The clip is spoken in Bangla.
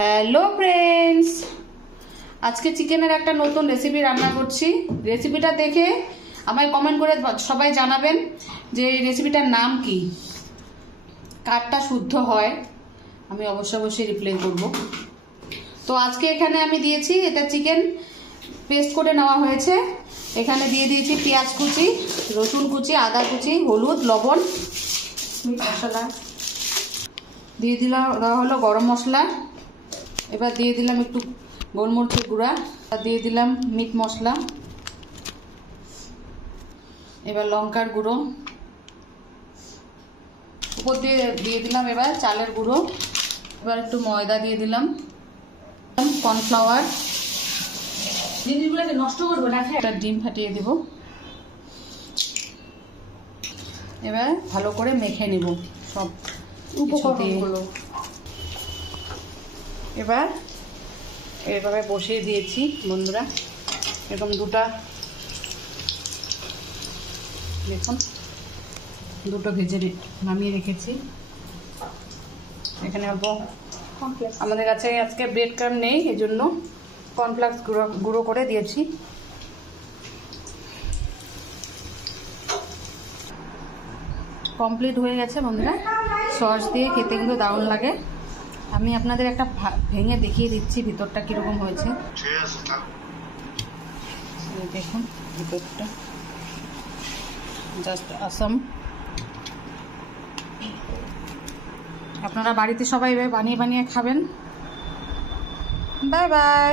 হ্যালো ফ্রেন্ডস, আজকে চিকেনের একটা নতুন রেসিপি রান্না করছি। রেসিপিটা দেখে আমায় কমেন্ট করে সবাই জানাবেন যে এই রেসিপিটার নাম কি, কারটা শুদ্ধ হয়, আমি অবশ্যই রিপ্লাই করব। তো আজকে এখানে আমি দিয়েছি, এটা চিকেন পেস্ট করে নেওয়া হয়েছে। এখানে দিয়ে দিয়েছি পেঁয়াজ কুচি, রসুন কুচি, আদা কুচি, হলুদ, লবণ, মিট মশলা দিয়ে দিলাম, হলো গরম মশলা। এবার দিয়ে দিলাম একটু গোলমরিচের গুঁড়া, দিয়ে দিলাম মিট মশলা, এবার লঙ্কার গুঁড়ো, উপর দিয়ে দিলাম এবার চালের গুঁড়ো, এবার একটু ময়দা দিয়ে দিলাম, কর্নফ্লাওয়ার, জিনিসগুলোকে নষ্ট করবো না, একটা ডিম ফাটিয়ে দেব। এবার ভালো করে মেখে নেব সব উপকরণগুলো। এবার এভাবে বসিয়ে দিয়েছি বন্ধুরা, এরকম দেখুন দুটো ভেজে নামিয়ে রেখেছি। এখানে অল্প আমাদের কাছে আজকে ব্রেড ক্রাম নেই, এই জন্য কর্নফ্লেক্স গুঁড়ো করে দিয়েছি। কমপ্লিট হয়ে গেছে বন্ধুরা, সস দিয়ে খেতে কিন্তু দারুণ লাগে। আমি আপনাদের একটা ভেঙে দেখিয়ে দিচ্ছি ভিতরটা কিরকম হয়েছে। দেখুন ভিতরটা জাস্ট আসাম। আপনারা বাড়িতে সবাই বানিয়ে খাবেন। Bye bye.